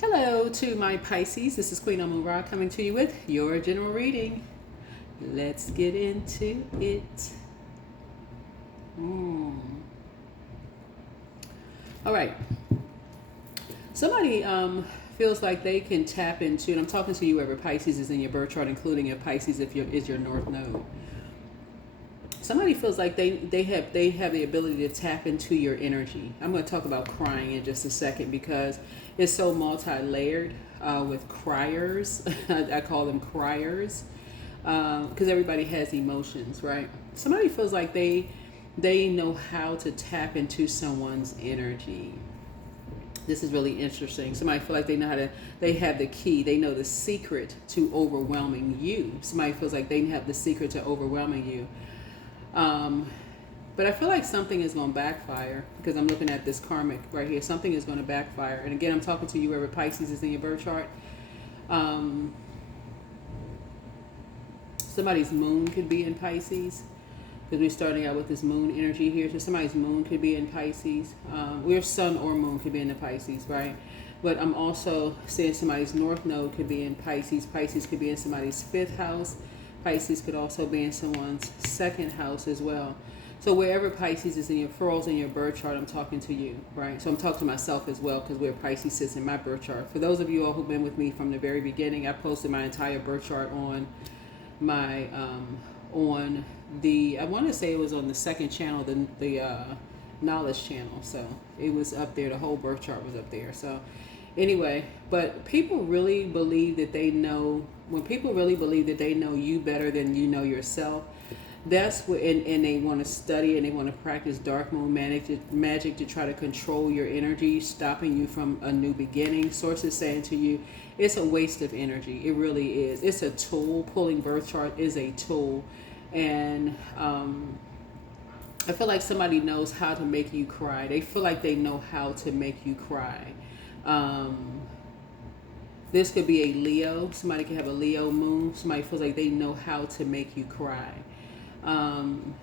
Hello to my Pisces. This is Queen Amun-Ra coming to you with your general reading. Let's get into it. All right. Somebody feels like they can tap into, and I'm talking to you wherever Pisces is in your birth chart, including if Pisces is your North Node. Somebody feels like they have the ability to tap into your energy. I'm going to talk about crying in just a second because it's so multi-layered with criers. I call them criers because everybody has emotions, right? Somebody feels like they know how to tap into someone's energy. This is really interesting. Somebody feel like they have the key. They know the secret to overwhelming you. Somebody feels like they have the secret to overwhelming you. But I feel like something is going to backfire because I'm looking at this karmic right here. Something is going to backfire. And again, I'm talking to you wherever Pisces is in your birth chart. Somebody's moon could be in Pisces because we're starting out with this moon energy here. So somebody's moon could be in Pisces. Your sun or moon could be in the Pisces, right? But I'm also saying somebody's north node could be in Pisces. Pisces could be in somebody's fifth house. Pisces could also be in someone's second house as well. So wherever Pisces is in your falls in your birth chart, I'm talking to you, right? So I'm talking to myself as well because where Pisces sits in my birth chart. For those of you all who've been with me from the very beginning, I posted my entire birth chart on my on the, I want to say it was on the second channel, the knowledge channel. So it was up there. The whole birth chart was up there. So anyway, but people really believe that they know, when people really believe that they know you better than you know yourself, that's what, and they want to study and they want to practice dark moon magic to try to control your energy, stopping you from a new beginning. Sources saying to you, it's a waste of energy. It really is. It's a tool. Pulling birth chart is a tool. And I feel like somebody knows how to make you cry. They feel like they know how to make you cry. This could be a Leo. Somebody could have a Leo moon. Somebody feels like they know how to make you cry. And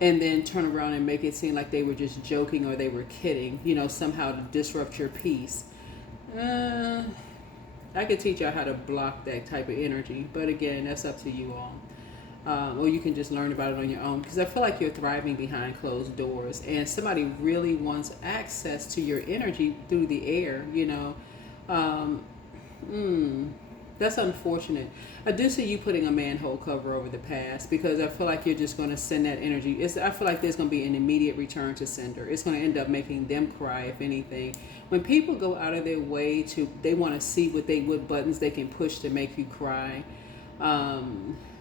then turn around and make it seem like they were just joking or they were kidding, somehow to disrupt your peace. I could teach y'all how to block that type of energy, but again, that's up to you all. Or you can just learn about it on your own, because I feel like you're thriving behind closed doors and somebody really wants access to your energy through the air, That's unfortunate. I do see you putting a manhole cover over the past because I feel like you're just going to send that energy. I feel like there's going to be an immediate return to sender. It's going to end up making them cry, if anything. When people go out of their way they want to see what buttons they can push to make you cry.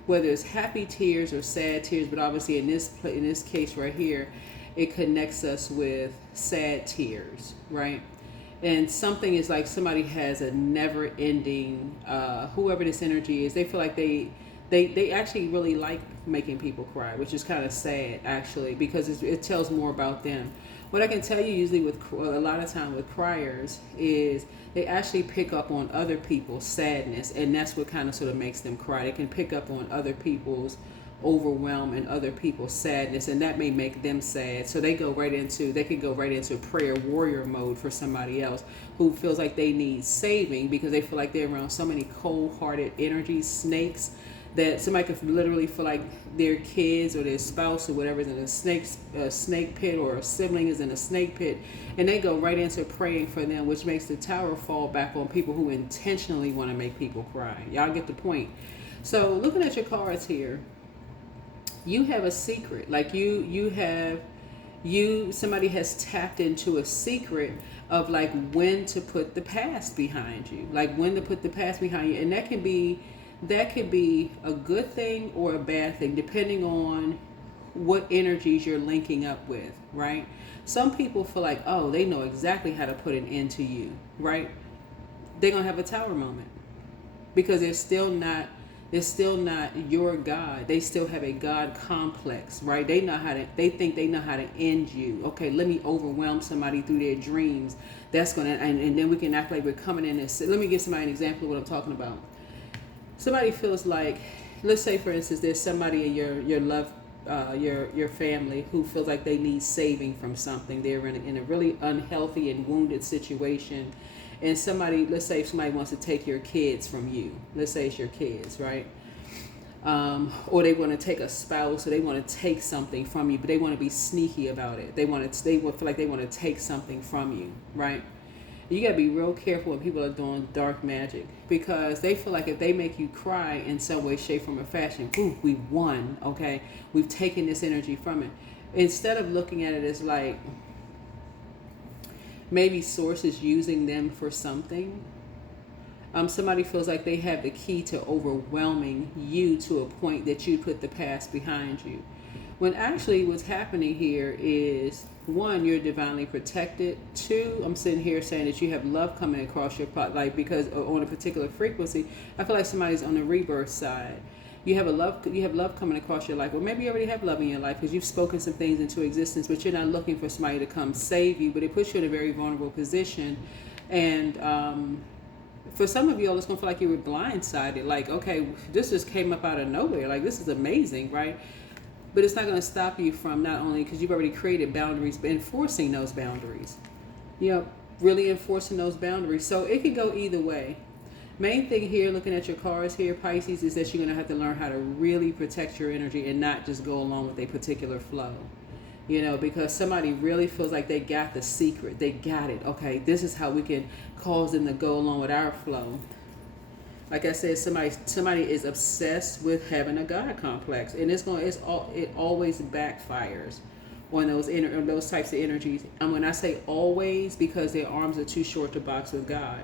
Whether it's happy tears or sad tears, but obviously in this case right here, it connects us with sad tears, right? And something is like somebody has a never-ending, whoever this energy is, they feel like they actually really like making people cry, which is kind of sad actually, because it tells more about them. What I can tell you usually with a lot of time with criers is they actually pick up on other people's sadness, and that's what kind of sort of makes them cry. They can pick up on other people's overwhelm and other people's sadness, and that may make them sad. So they can go right into prayer warrior mode for somebody else who feels like they need saving because they feel like they're around so many cold-hearted energies, snakes, that somebody could literally feel like their kids or their spouse or whatever is in a snake pit, or a sibling is in a snake pit, and they go right into praying for them, which makes the tower fall back on people who intentionally want to make people cry. Y'all get the point. So looking at your cards here, you have a secret. Like somebody has tapped into a secret of like when to put the past behind you, and that can be a good thing or a bad thing depending on what energies you're linking up with, right? Some people feel like, oh, they know exactly how to put an end to you, right? They're gonna have a tower moment because they're still not your God. They still have a God complex, right? They think they know how to end you. Okay, let me overwhelm somebody through their dreams. That's gonna, and then we can act like we're coming in and let me give somebody an example of what I'm talking about. Somebody feels like, let's say for instance, there's somebody in your love your family who feels like they need saving from something. They're in a really unhealthy and wounded situation, and somebody, let's say somebody wants to take your kids from you. Let's say it's your kids, right? Or they want to take a spouse, or they want to take something from you, but they want to be sneaky about it. They feel like they want to take something from you, right? You got to be real careful when people are doing dark magic, because they feel like if they make you cry in some way, shape, form, or fashion, ooh, we won, okay? We've taken this energy from it. Instead of looking at it as like maybe source is using them for something, somebody feels like they have the key to overwhelming you to a point that you put the past behind you. When actually what's happening here is, one, you're divinely protected. Two, I'm sitting here saying that you have love coming across your path, like, because on a particular frequency, I feel like somebody's on the rebirth side. You have love coming across your life. Well, maybe you already have love in your life because you've spoken some things into existence, but you're not looking for somebody to come save you. But it puts you in a very vulnerable position, and for some of you all, it's going to feel like you were blindsided. Like, okay, this just came up out of nowhere. Like, this is amazing, right? But it's not going to stop you from, not only because you've already created boundaries, but enforcing those boundaries. Really enforcing those boundaries. So it could go either way. Main thing here, looking at your cards here, Pisces, is that you're going to have to learn how to really protect your energy and not just go along with a particular flow. Because somebody really feels like they got the secret. They got it. Okay, this is how we can cause them to go along with our flow. Like I said, somebody is obsessed with having a God complex, and it always backfires on those types of energies. And when I say always, because their arms are too short to box with God,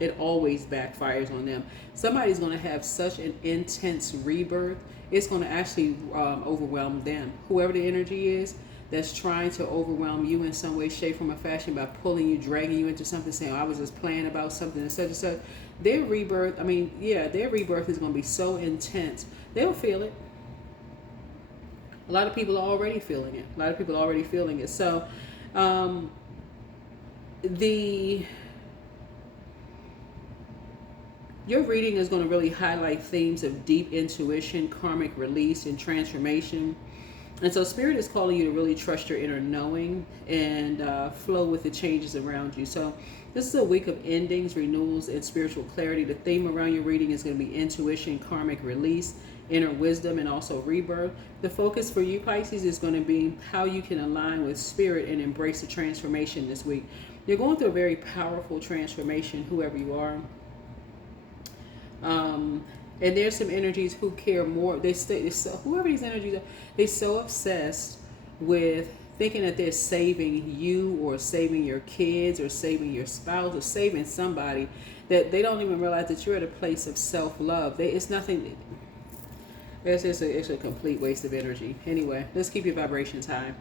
it always backfires on them. Somebody's going to have such an intense rebirth, it's going to actually overwhelm them. Whoever the energy is that's trying to overwhelm you in some way, shape, form, or fashion by pulling you, dragging you into something, saying, I was just playing about something and such and such. Their rebirth is going to be so intense. They'll feel it. A lot of people are already feeling it. So, your reading is going to really highlight themes of deep intuition, karmic release, and transformation. And so Spirit is calling you to really trust your inner knowing and flow with the changes around you. So this is a week of endings, renewals, and spiritual clarity. The theme around your reading is going to be intuition, karmic release, inner wisdom, and also rebirth. The focus for you, Pisces, is going to be how you can align with Spirit and embrace the transformation this week. You're going through a very powerful transformation, whoever you are. And there's some energies who care more. Whoever these energies are, they're so obsessed with thinking that they're saving you or saving your kids or saving your spouse or saving somebody, that they don't even realize that you're at a place of self-love. It's nothing. It's a complete waste of energy. Anyway, let's keep your vibrations high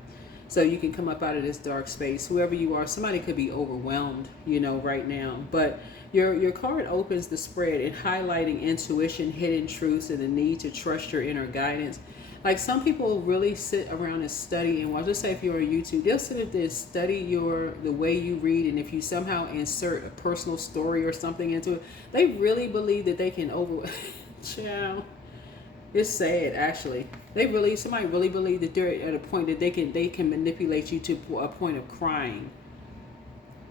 so you can come up out of this dark space. Whoever you are, somebody could be overwhelmed, right now. But your card opens the spread in highlighting intuition, hidden truths, and the need to trust your inner guidance. Like, some people really sit around and study and watch. Let's say if you're on YouTube, they'll sit there and study the way you read, and if you somehow insert a personal story or something into it, they really believe that they can Child. It's sad, actually. Somebody really believe that they're at a point that they can manipulate you to a point of crying,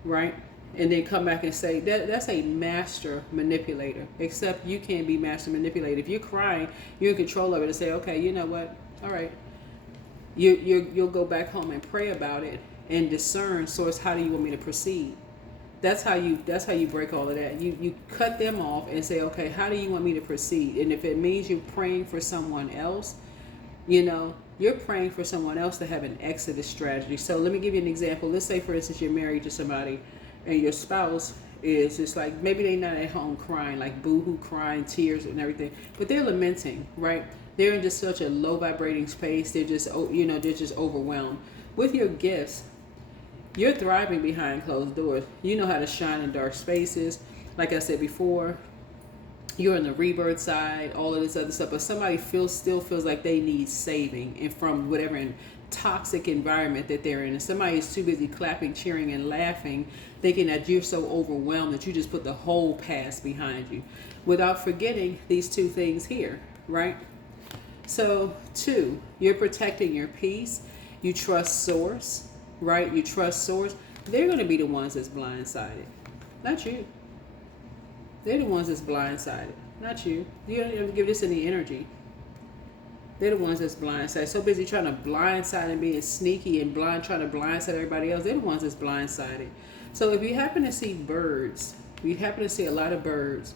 right? And then come back and say that's a master manipulator. Except you can't be master manipulator. If you're crying, you're in control of it, and say, okay, you know what? All right. You'll go back home and pray about it and discern. Source, how do you want me to proceed? That's how you break all of that. You cut them off and say, okay, how do you want me to proceed? And if it means you're praying for someone else, you're praying for someone else to have an exodus strategy. So let me give you an example. Let's say, for instance, you're married to somebody and your spouse is just like, maybe they're not at home crying, like boo-hoo crying, tears and everything, but they're lamenting, right? They're in just such a low vibrating space. They're just, they're just overwhelmed. With your gifts, you're thriving behind closed doors. You know how to shine in dark spaces. Like I said before, you're on the rebirth side, all of this other stuff, but somebody still feels like they need saving, and from whatever toxic environment that they're in. And somebody is too busy clapping, cheering, and laughing, thinking that you're so overwhelmed that you just put the whole past behind you, without forgetting these two things here, right? So, two, you're protecting your peace. You trust source, right? You trust source. They're going to be the ones that's blindsided, not you. They're the ones that's blindsided, not you. You don't even give this any energy. They're the ones that's blindsided. So busy trying to blindside and being sneaky and trying to blindside everybody else. They're the ones that's blindsided. So if you happen to see birds, if you happen to see a lot of birds,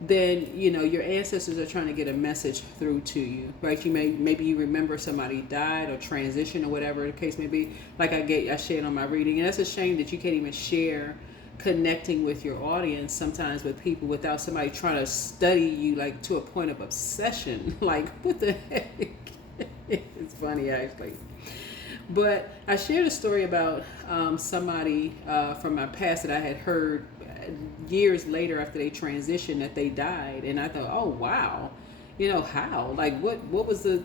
then your ancestors are trying to get a message through to you, right? Maybe you remember somebody died or transitioned or whatever the case may be. Like I shared on my reading, and that's a shame that you can't even share connecting with your audience sometimes with people without somebody trying to study you like to a point of obsession. Like, what the heck? It's funny actually. But I shared a story about somebody from my past that I had heard years later after they transitioned that they died, and I thought, oh wow, how, like what was the,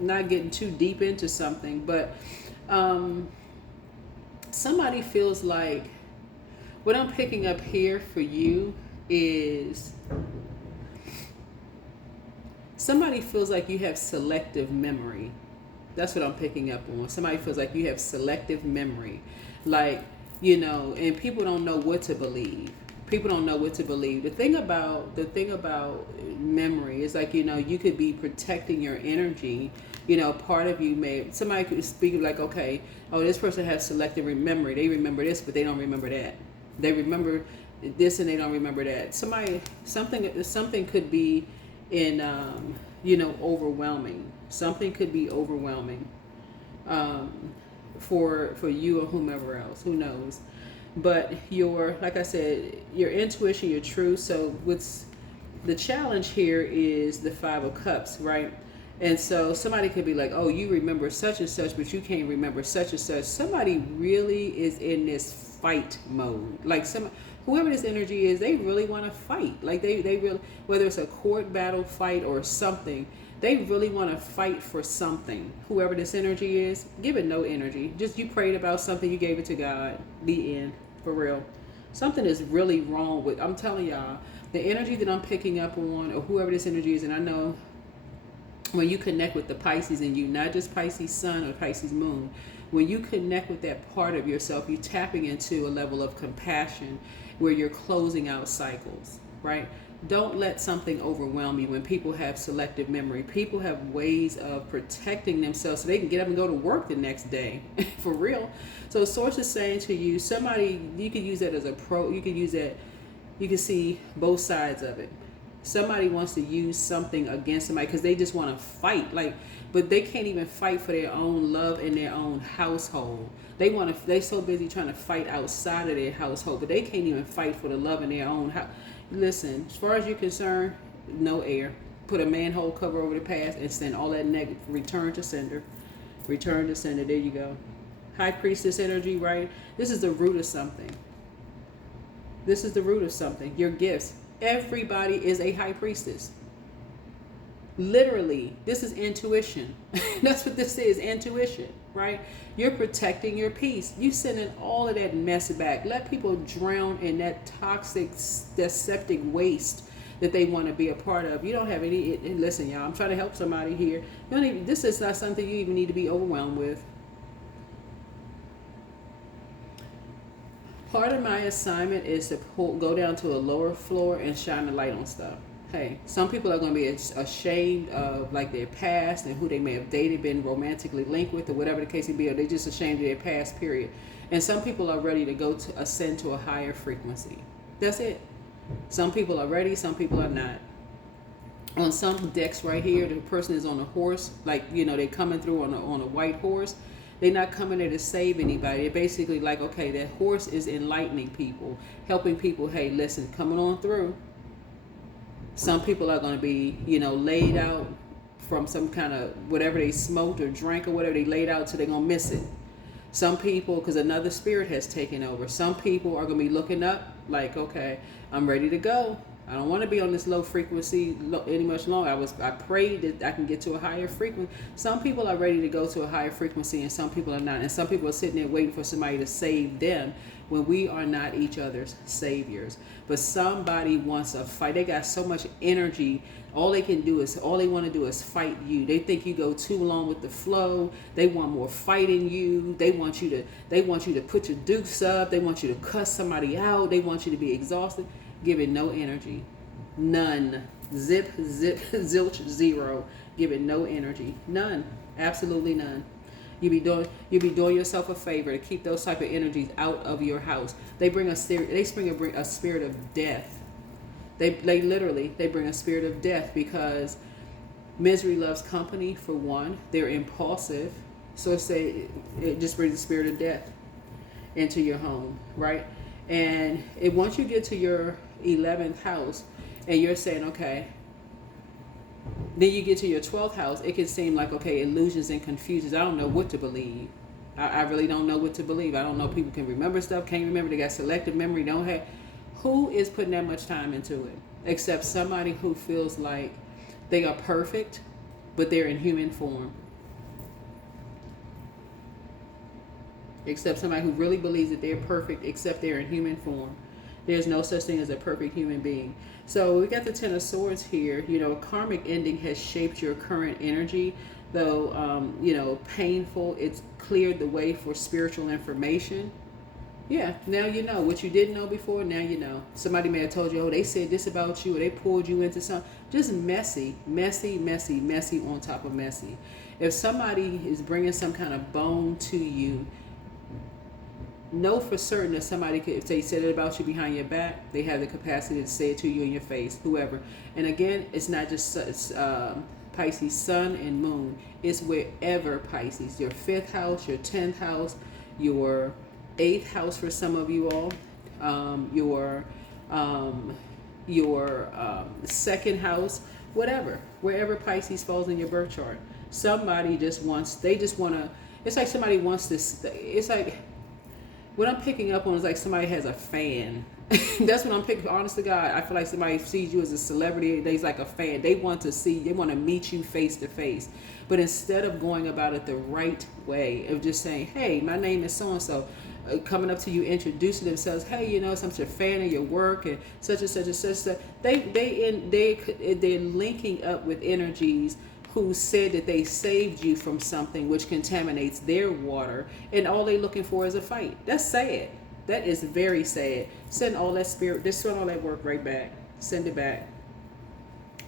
not getting too deep into something, but somebody feels like what I'm picking up here for you is somebody feels like you have selective memory. That's what I'm picking up on. Somebody feels like you have selective memory. Like, and people don't know what to believe. People don't know what to believe. The thing about memory is like, you could be protecting your energy. Part of you somebody could speak like, okay, oh, this person has selective memory. They remember this, but they don't remember that. They remember this and they don't remember that. Something could be in, overwhelming. Something could be overwhelming for you or whomever else. Who knows? But like I said, your intuition, your truth. So what's the challenge here is the 5 of Cups, right? And so somebody could be like, oh, you remember such and such, but you can't remember such and such. Somebody really is in this fight mode. Like whoever this energy is, they really want to fight. Like they really, whether it's a court battle fight or something, they really want to fight for something. Whoever this energy is, give it no energy. Just you prayed about something, you gave it to God. The end. For real. Something is really wrong with, I'm telling y'all, the energy that I'm picking up on, or whoever this energy is, and I know when you connect with the Pisces in you, not just Pisces sun or Pisces moon, when you connect with that part of yourself, you're tapping into a level of compassion where you're closing out cycles, right? Don't let something overwhelm you when people have selective memory. People have ways of protecting themselves so they can get up and go to work the next day. For real. So source is saying to you, you could use that as a pro, you could use that, you can see both sides of it. Somebody wants to use something against somebody because they just want to fight, but they can't even fight for their own love in their own household. They so busy trying to fight outside of their household, but they can't even fight for the love in their own house. Listen, as far as you're concerned, no air. Put a manhole cover over the past and send all that negative. Return to sender. Return to sender. There you go. High priestess energy, right? This is the root of something. This is the root of something. Your gifts. Everybody is a high priestess. Literally, this is intuition. That's what this is, intuition, right? You're protecting your peace. You sending all of that mess back. Let people drown in that toxic, that septic waste that they want to be a part of. You don't have any, listen, y'all, I'm trying to help somebody here. This is not something you even need to be overwhelmed with. Part of my assignment is to go down to a lower floor and shine the light on stuff. Hey, some people are going to be ashamed of like their past and who they may have dated, been romantically linked with, or whatever the case may be, or they're just ashamed of their past, period. And some people are ready to ascend to a higher frequency. That's it. Some people are ready, some people are not. On some decks right here, the person is on a horse, like, they're coming through on a white horse. They're not coming there to save anybody. They're basically like, okay, that horse is enlightening people, helping people, hey, listen, coming on through. Some people are going to be, laid out from some kind of whatever they smoked or drank or whatever, they laid out so they're going to miss it. Some people, because another spirit has taken over, some people are going to be looking up like, okay, I'm ready to go. I don't want to be on this low frequency any much longer. I prayed that I can get to a higher frequency. Some people are ready to go to a higher frequency, and some people are not. And some people are sitting there waiting for somebody to save them when we are not each other's saviors. But somebody wants a fight. They got so much energy. All they want to do is fight you. They think you go too long with the flow. They want more fight in you. They want you to put your dukes up. They want you to cuss somebody out. They want you to be exhausted. Give it no energy. None. Zip, zilch, zero. Give it no energy. None. Absolutely none. You be doing yourself a favor to keep those type of energies out of your house. They bring a spirit of death. They bring a spirit of death because misery loves company, for one. They're impulsive. So it just brings the spirit of death into your home, right? And once you get to your 11th house and you're saying, okay, then you get to your 12th house, it can seem like, okay, illusions and confusions. I don't know what to believe. I really don't know what to believe. I don't know. People can remember stuff, can't remember. They got selective memory, don't have. Who is putting that much time into it? Except somebody who feels like they are perfect, but they're in human form. Except somebody who really believes that they're perfect, except they're in human form. There's no such thing as a perfect human being. So we got the Ten of Swords here. A karmic ending has shaped your current energy, though, painful. It's cleared the way for spiritual information. Yeah, now you know what you didn't know before. Now you know. Somebody may have told you, oh, they said this about you, or they pulled you into something. Just messy on top of messy. If somebody is bringing some kind of bone to you, know for certain that somebody could, if they said it about you behind your back, they have the capacity to say it to you in your face, whoever. And again, it's not just Pisces, sun and moon. It's wherever Pisces, your 5th house, your 10th house, your 8th house for some of you all, your 2nd house, whatever, wherever Pisces falls in your birth chart. Somebody just want to, it's like somebody wants this, it's like, what I'm picking up on is like somebody has a fan. That's what I'm picking. Honest to God, I feel like somebody sees you as a celebrity. They's like a fan. They want to meet you face to face. But instead of going about it the right way, of just saying, hey, my name is so and so, coming up to you, introducing themselves, hey, I'm such a fan of your work and such and such and such. They're linking up with energies who said that they saved you from something which contaminates their water, and all they're looking for is a fight. That's sad. That is very sad. Send all that spirit, just send all that work right back. Send it back.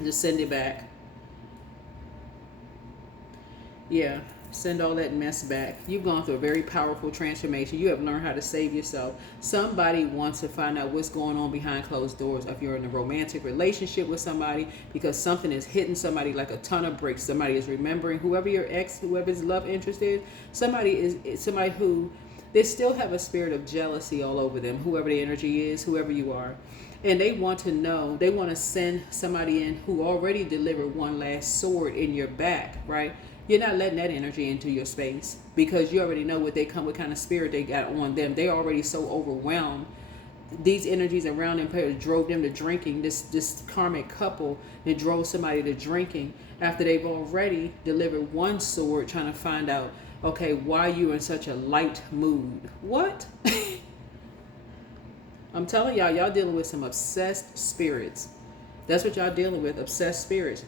Just send it back. Yeah, send all that mess back. You've gone through a very powerful transformation. You have learned how to save yourself. Somebody wants to find out what's going on behind closed doors. If you're in a romantic relationship with somebody, because something is hitting somebody like a ton of bricks. Somebody is remembering whoever your ex, whoever's love interest is. Somebody who they still have a spirit of jealousy all over them, whoever the energy is, whoever you are. And they want to know, they want to send somebody in who already delivered one last sword in your back, right? You're not letting that energy into your space because you already know what kind of spirit they got on them. They're already so overwhelmed. These energies around them drove them to drinking. This karmic couple that drove somebody to drinking after they've already delivered one sword, trying to find out, okay, why you in such a light mood? What? I'm telling y'all dealing with some obsessed spirits. That's what y'all dealing with, obsessed spirits.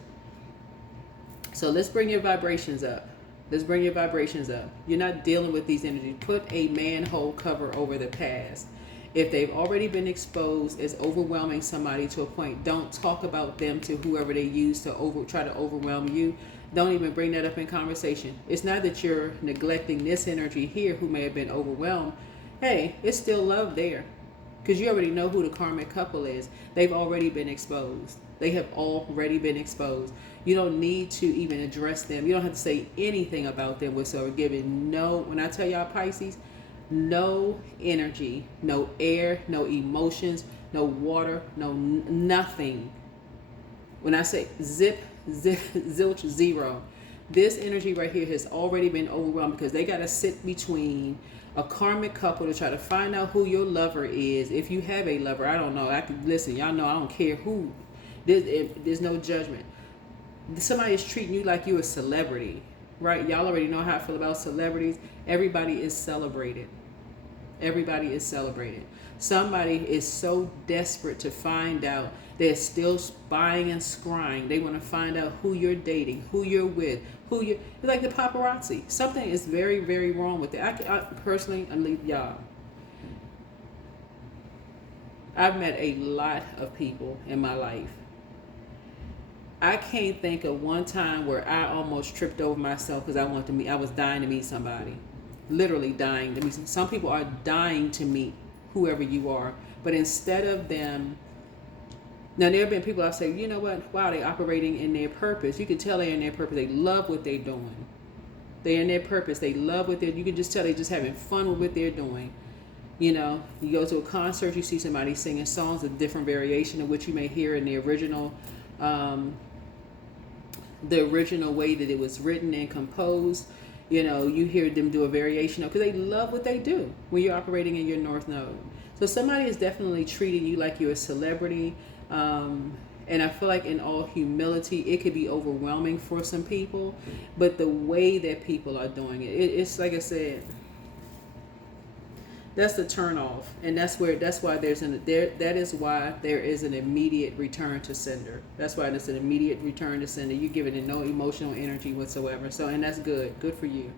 So let's bring your vibrations up. You're not dealing with these energies. Put a manhole cover over the past. If they've already been exposed as overwhelming somebody to a point, don't talk about them to whoever they use to try to overwhelm you. Don't even bring that up in conversation. It's not that you're neglecting this energy here who may have been overwhelmed. Hey, it's still love there. Because you already know who the karmic couple is. They've already been exposed. They have already been exposed. You don't need to even address them. You don't have to say anything about them whatsoever. When I tell y'all Pisces, no energy, no air, no emotions, no water, no nothing. When I say zilch, zero, This energy right here has already been overwhelmed because they got to sit between a karmic couple to try to find out who your lover is. If you have a lover, I don't know. I can listen. Y'all know I don't care who. There's no judgment. Somebody is treating you like you're a celebrity, right? Y'all already know how I feel about celebrities. Everybody is celebrated. Everybody is celebrated. Somebody is so desperate to find out. They're still spying and scrying. They want to find out who you're dating, who you're with, it's like the paparazzi. Something is very, very wrong with it. I personally, y'all, I've met a lot of people in my life. I can't think of one time where I almost tripped over myself because I was dying to meet somebody. Literally dying to meet. Some people are dying to meet whoever you are, but instead of them, now there have been people I say, you know what, wow, they're operating in their purpose. You can tell they're in their purpose. They love what they're doing. They're in their purpose. They love what you can just tell they're just having fun with what they're doing. You know, you go to a concert, you see somebody singing songs, a different variation of what you may hear in the original way that it was written and composed. You know, you hear them do a variation of, because they love what they do when you're operating in your North Node. So somebody is definitely treating you like you're a celebrity. And I feel like in all humility, it could be overwhelming for some people. But the way that people are doing it's like I said, that's the turn off. And that is why there is an immediate return to sender. That's why there's an immediate return to sender. You're giving it no emotional energy whatsoever. So, and that's good. Good for you.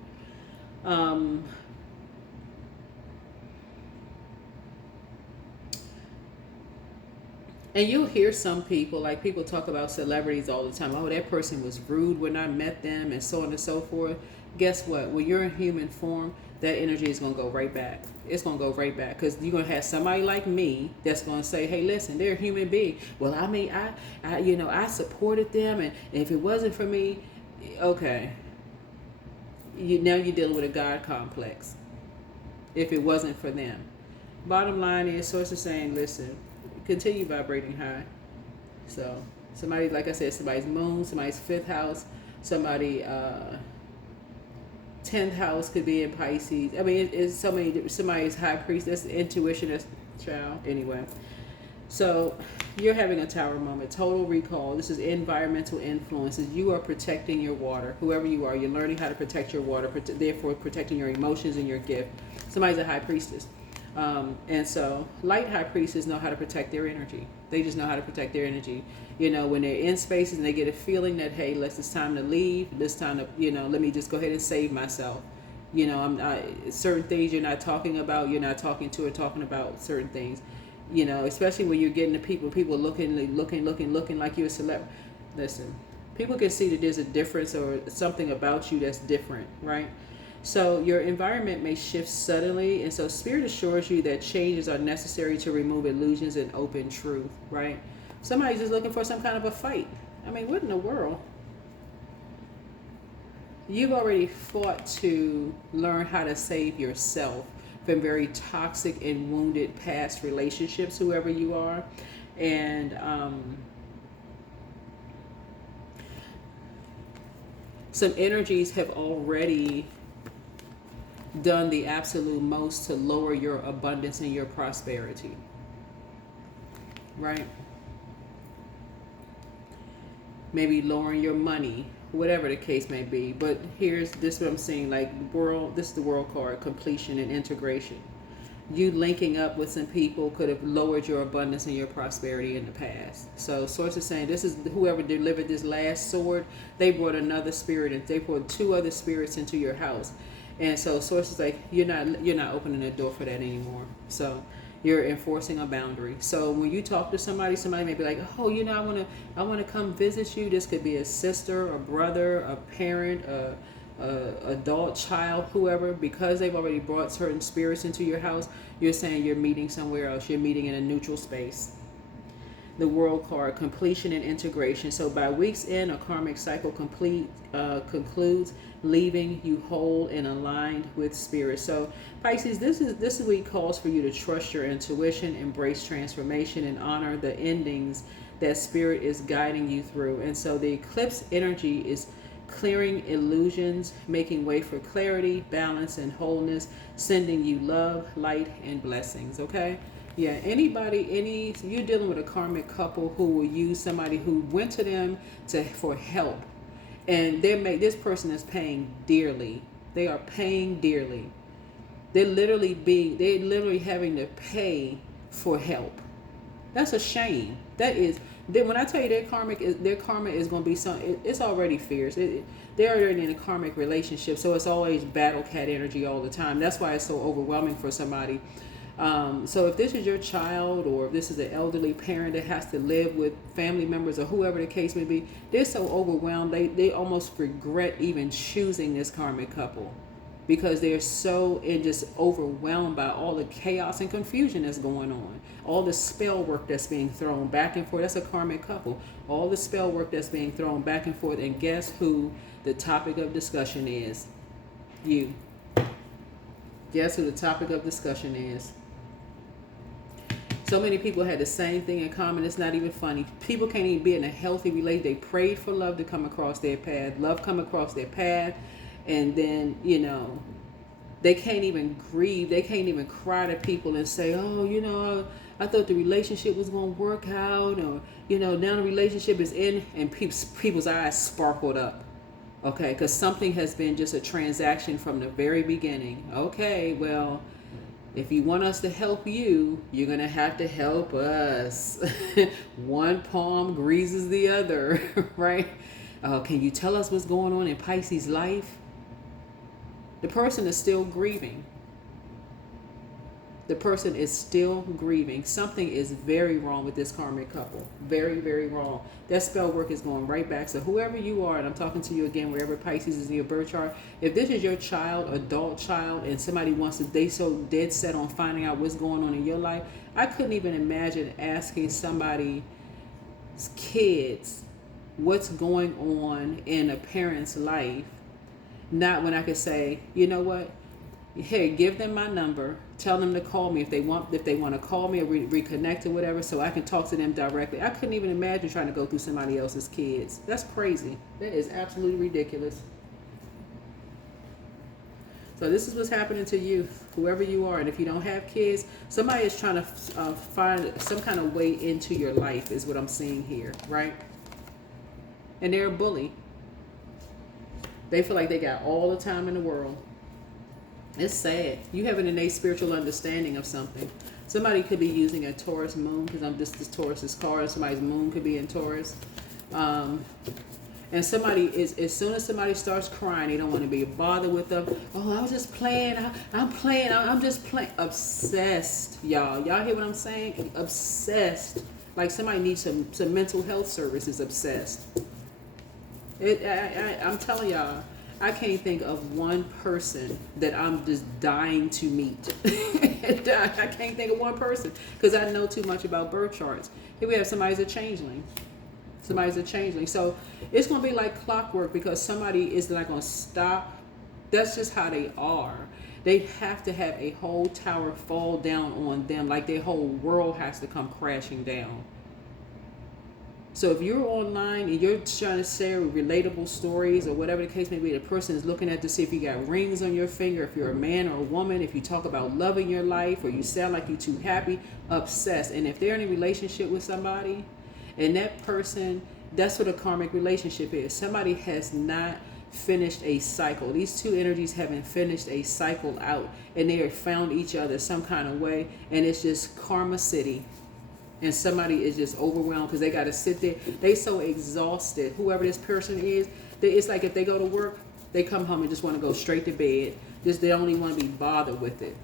And you'll hear some people, like people talk about celebrities all the time. Oh, that person was rude when I met them and so on and so forth. Guess what? When you're in human form, that energy is going to go right back. It's going to go right back because you're going to have somebody like me that's going to say, hey, listen, they're a human being. Well, I mean, I supported them. And if it wasn't for me, okay. Now you're dealing with a God complex. If it wasn't for them. Bottom line is, source is saying, listen, continue vibrating high. So somebody, like I said, somebody's moon, somebody's 5th house, somebody 10th house could be in Pisces. I mean, it's so many. Somebody's high priest. That's intuition. That's child. Anyway, so you're having a tower moment. Total recall. This is environmental influences. You are protecting your water. Whoever you are, you're learning how to protect your water. Therefore, protecting your emotions and your gift. Somebody's a high priestess. And so light high priestess know how to protect their energy. They just know how to protect their energy. You know, when they're in spaces and they get a feeling that, hey, it's time to leave. It's time to, let me just go ahead and save myself. You know, certain things you're not talking about, you're not talking to or talking about certain things. You know, especially when you're getting to people looking like you're a celebrity. Listen, people can see that there's a difference or something about you that's different, right? So your environment may shift suddenly, and so Spirit assures you that changes are necessary to remove illusions and open truth, right? Somebody's just looking for some kind of a fight. I mean, what in the world? You've already fought to learn how to save yourself from very toxic and wounded past relationships, whoever you are. And some energies have already done the absolute most to lower your abundance and your prosperity, right? Maybe lowering your money, whatever the case may be. But here's this what I'm saying, like this is the world card, completion and integration. You linking up with some people could have lowered your abundance and your prosperity in the past. So source is saying this is whoever delivered this last sword, they brought another spirit and they brought 2 other spirits into your house. And so source is like, you're not opening the door for that anymore. So you're enforcing a boundary. So when you talk to somebody may be like, oh, I want to come visit you. This could be a sister, a brother, a parent, a adult, child, whoever. Because they've already brought certain spirits into your house, you're saying you're meeting somewhere else. You're meeting in a neutral space. The world card, completion and integration. So by week's end, a karmic cycle concludes, leaving you whole and aligned with spirit. So Pisces, this week calls for you to trust your intuition, embrace transformation, and honor the endings that spirit is guiding you through. And so the eclipse energy is clearing illusions, making way for clarity, balance, and wholeness, sending you love, light, and blessings. Okay. Yeah, you're dealing with a karmic couple who will use somebody who went to them for help, and this person is paying dearly. They are paying dearly. They're literally having to pay for help. That's a shame. That is. Then when I tell you their karma is going to be it's already fierce. They're already in a karmic relationship, so it's always battle cat energy all the time. That's why it's so overwhelming for somebody. So if this is your child, or if this is an elderly parent that has to live with family members, or whoever the case may be, they're so overwhelmed they almost regret even choosing this karmic couple, because they're so just overwhelmed by all the chaos and confusion that's going on, all the spell work that's being thrown back and forth. That's a karmic couple. All the spell work that's being thrown back and forth, and guess who the topic of discussion is? You. Guess who the topic of discussion is? So many people had the same thing in common. It's not even funny. People can't even be in a healthy relationship. They prayed for love to come across their path. Love come across their path. And then, they can't even grieve. They can't even cry to people and say, oh, I thought the relationship was going to work out. Or, now the relationship is in, and people's eyes sparkled up. Okay, because something has been just a transaction from the very beginning. Okay, well, if you want us to help you, you're going to have to help us. One palm greases the other, right? Can you tell us what's going on in Pisces' life? The person is still grieving. The person is still grieving. Something is very wrong with this karmic couple. Very, very wrong. That spell work is going right back. So whoever you are, and I'm talking to you again, wherever Pisces is in your birth chart, if this is your child, adult child, and somebody they so dead set on finding out what's going on in your life, I couldn't even imagine asking somebody's kids what's going on in a parent's life. Not when I could say, you know what? Hey, give them my number. Tell them to call me if they want to call me or reconnect or whatever, so I can talk to them directly. I couldn't even imagine trying to go through somebody else's kids. That's crazy. That is absolutely ridiculous. So this is what's happening to you, whoever you are. And if you don't have kids, somebody is trying to find some kind of way into your life is what I'm seeing here, right? And they're a bully. They feel like they got all the time in the world. It's sad. You have an innate spiritual understanding of something. Somebody could be using a Taurus moon, because I'm just this Taurus's card. Somebody's moon could be in Taurus. And somebody is, as soon as somebody starts crying, they don't want to be bothered with them. Oh, I was just playing. I'm playing. I'm just playing. Obsessed, y'all. Y'all hear what I'm saying? Obsessed. Like somebody needs some mental health services. Obsessed. I'm telling y'all, I can't think of one person that I'm just dying to meet. I can't think of one person because I know too much about birth charts. Here we have somebody's a changeling. Somebody's a changeling. So it's going to be like clockwork because somebody is not going to stop. That's just how they are. They have to have a whole tower fall down on them, like their whole world has to come crashing down. So if you're online and you're trying to share relatable stories or whatever the case may be, the person is looking at to see if you got rings on your finger, if you're a man or a woman, if you talk about loving your life or you sound like you're too happy, obsessed. And if they're in a relationship with somebody and that person, that's what a karmic relationship is. Somebody has not finished a cycle. These two energies haven't finished a cycle out and they have found each other some kind of way, and it's just karma city. And somebody is just overwhelmed because they got to sit there. They so exhausted. Whoever this person is, it's like if they go to work, they come home and just want to go straight to bed. They don't even want to be bothered with it.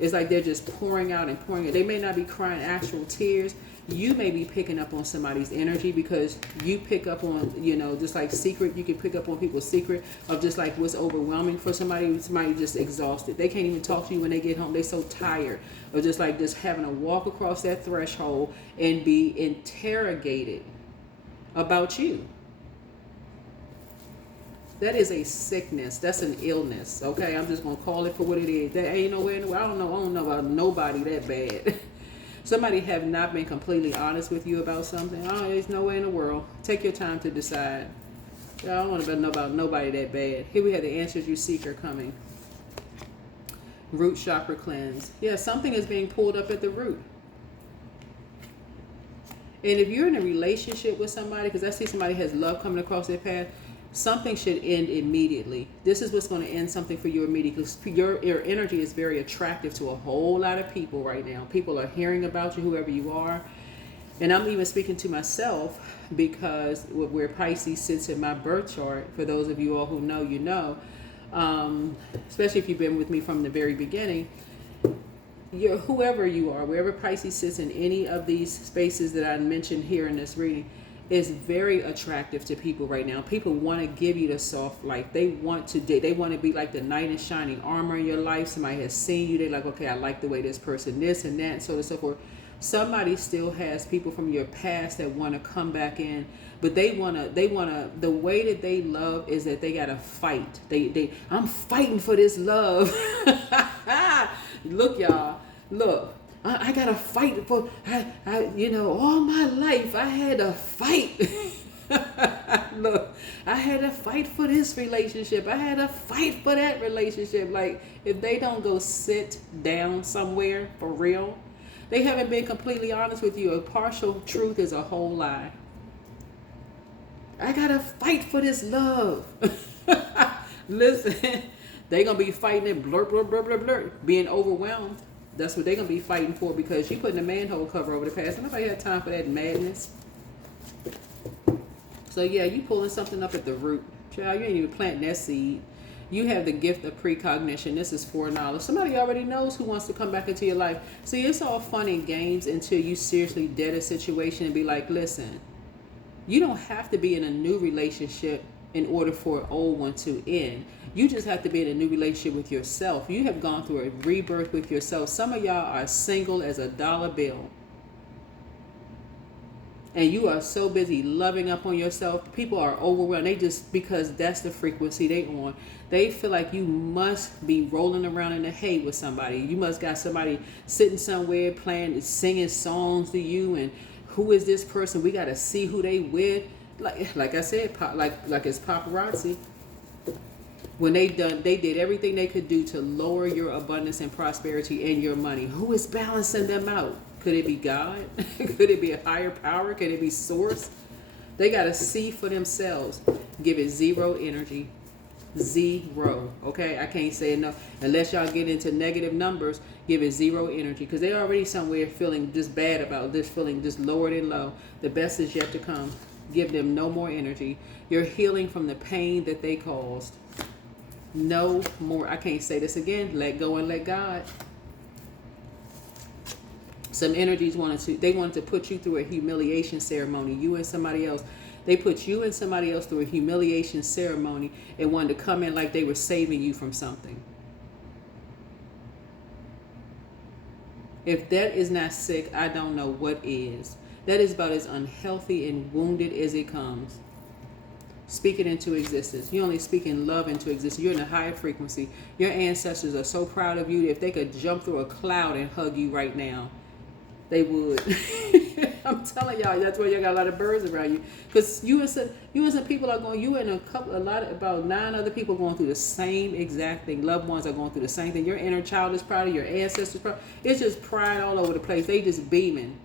It's like they're just pouring out and pouring it. They may not be crying actual tears. You may be picking up on somebody's energy because you pick up on, just like secret. You can pick up on people's secret of just like what's overwhelming for somebody. Somebody just exhausted. They can't even talk to you when they get home. They're so tired of just like just having to walk across that threshold and be interrogated about you. That is a sickness. That's an illness. Okay, I'm just gonna call it for what it is. That ain't nowhere in the world. I don't know about nobody that bad. Somebody have not been completely honest with you about something. Oh, there's no way in the world. Take your time to decide. I don't want to know about nobody that bad. Here we have the answers you seek are coming. Root chakra cleanse. Yeah, something is being pulled up at the root. And if you're in a relationship with somebody, because I see somebody has love coming across their path, something should end immediately. This is what's going to end something for you immediately, because your energy is very attractive to a whole lot of people right now. People are hearing about you, whoever you are. And I'm even speaking to myself, because where Pisces sits in my birth chart, for those of you all who know, you know, especially if you've been with me from the very beginning, whoever you are, wherever Pisces sits in any of these spaces that I mentioned here in this reading, is very attractive to people right now. People want to give you the soft light. They want to be like the knight in shining armor in your life. Somebody has seen you. They're like, okay, I like the way this person, this and that, and so on and so forth. Somebody still has people from your past that want to come back in, but they wanna, the way that they love is that they gotta fight. I'm fighting for this love. Look, y'all, look. I gotta fight for, all my life I had to fight. Look, I had to fight for this relationship. I had to fight for that relationship. Like, if they don't go sit down somewhere for real, they haven't been completely honest with you. A partial truth is a whole lie. I gotta fight for this love. Listen, they gonna be fighting it, blur, blur, blur, blur, blur, being overwhelmed. That's what they're going to be fighting for, because you putting a manhole cover over the past. Nobody had time for that madness. So, yeah, you pulling something up at the root. Child, you ain't even planting that seed. You have the gift of precognition. This is foreknowledge. Somebody already knows who wants to come back into your life. See, it's all fun and games until you seriously dead a situation and be like, listen, you don't have to be in a new relationship in order for an old one to end. You just have to be in a new relationship with yourself. You have gone through a rebirth with yourself. Some of y'all are single as a dollar bill. And you are so busy loving up on yourself. People are overwhelmed. They just, because that's the frequency they on, they feel like you must be rolling around in the hay with somebody. You must got somebody sitting somewhere playing, singing songs to you. And who is this person? We got to see who they with. Like I said, like it's paparazzi. When they did everything they could do to lower your abundance and prosperity and your money. Who is balancing them out? Could it be God? Could it be a higher power? Could it be source? They got to see for themselves. Give it zero energy. Zero. Okay? I can't say enough. Unless y'all get into negative numbers, give it zero energy. Because they're already somewhere feeling just bad about this, feeling just lowered and low. The best is yet to come. Give them no more energy. You're healing from the pain that they caused. No more. I can't say this again. Let go and let God. Some energies wanted to put you through a humiliation ceremony. You and somebody else. They put you and somebody else through a humiliation ceremony and wanted to come in like they were saving you from something. If that is not sick, I don't know what is. That is about as unhealthy and wounded as it comes. Speak it into existence. You're only speaking love into existence. You're in a higher frequency. Your ancestors are so proud of you. If they could jump through a cloud and hug you right now, they would. I'm telling y'all, that's why y'all got a lot of birds around you. Because you and some people are going, you and about 9 other people going through the same exact thing. Loved ones are going through the same thing. Your inner child is proud of your ancestors. Proud. It's just pride all over the place. They just beaming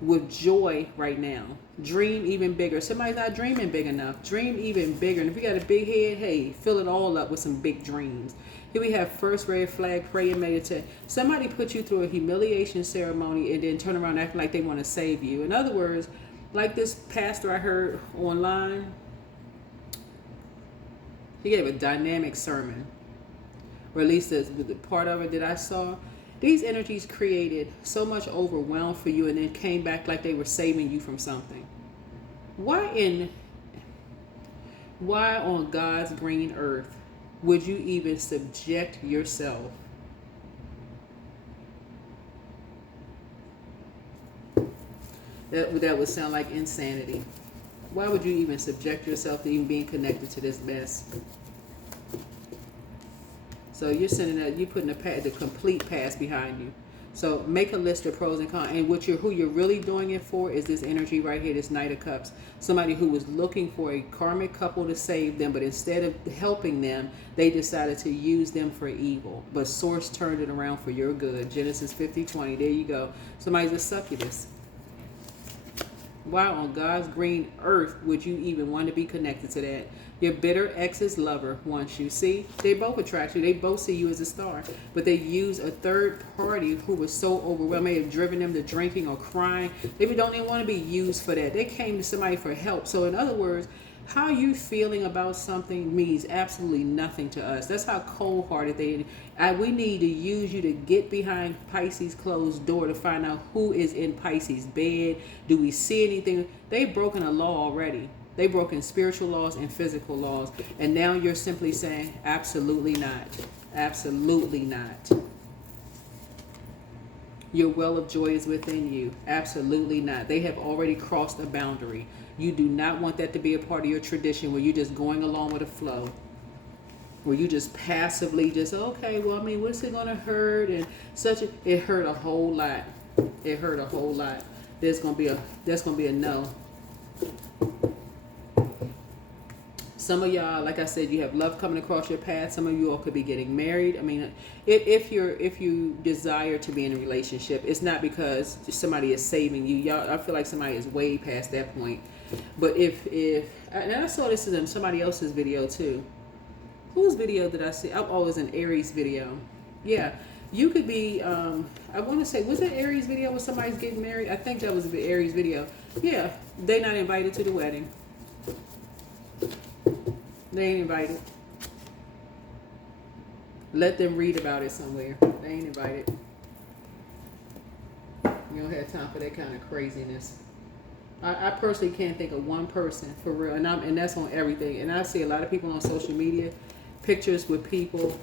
with joy right now. Dream even bigger. Somebody's not dreaming big enough. Dream even bigger. And if you got a big head, hey, fill it all up with some big dreams. Here we have first red flag, pray and meditate. Somebody put you through a humiliation ceremony and then turn around acting like they want to save you. In other words, like this pastor I heard online, he gave a dynamic sermon, or at least the part of it that I saw. These energies created so much overwhelm for you and then came back like they were saving you from something. Why on God's green earth would you even subject yourself? That would sound like insanity. Why would you even subject yourself to even being connected to this mess? So you're putting the complete past behind you. So make a list of pros and cons. And who you're really doing it for is this energy right here, this Knight of Cups. Somebody who was looking for a karmic couple to save them, but instead of helping them, they decided to use them for evil. But Source turned it around for your good. Genesis 50:20. There you go. Somebody's a succubus. Why on God's green earth would you even want to be connected to that? Your bitter ex's lover wants you. See, they both attract you. They both see you as a star. But they use a third party who was so overwhelmed, may have driven them to drinking or crying. They don't even want to be used for that. They came to somebody for help. So in other words, how you feeling about something means absolutely nothing to us. That's how cold-hearted they are. We need to use you to get behind Pisces' closed door to find out who is in Pisces' bed. Do we see anything? They've broken a law already. They've broken spiritual laws and physical laws. And now you're simply saying, absolutely not. Absolutely not. Your well of joy is within you. Absolutely not. They have already crossed a boundary. You do not want that to be a part of your tradition where you're just going along with the flow. Where you just passively just, okay, well, I mean, what's it going to hurt? And it hurt a whole lot. It hurt a whole lot. That's going to be a no. Some of y'all, like I said, you have love coming across your path. Some of you all could be getting married. I mean, if you desire to be in a relationship, it's not because somebody is saving you. Y'all, I feel like somebody is way past that point. But and I saw this in somebody else's video too. Whose video did I see? Oh, it was an Aries video. Yeah, you could be. I want to say, was it Aries video where somebody's getting married? I think that was the Aries video. Yeah, they not invited to the wedding. They ain't invited. Let them read about it somewhere. They ain't invited. You don't have time for that kind of craziness. I personally can't think of one person for real, and that's on everything. And I see a lot of people on social media, pictures with people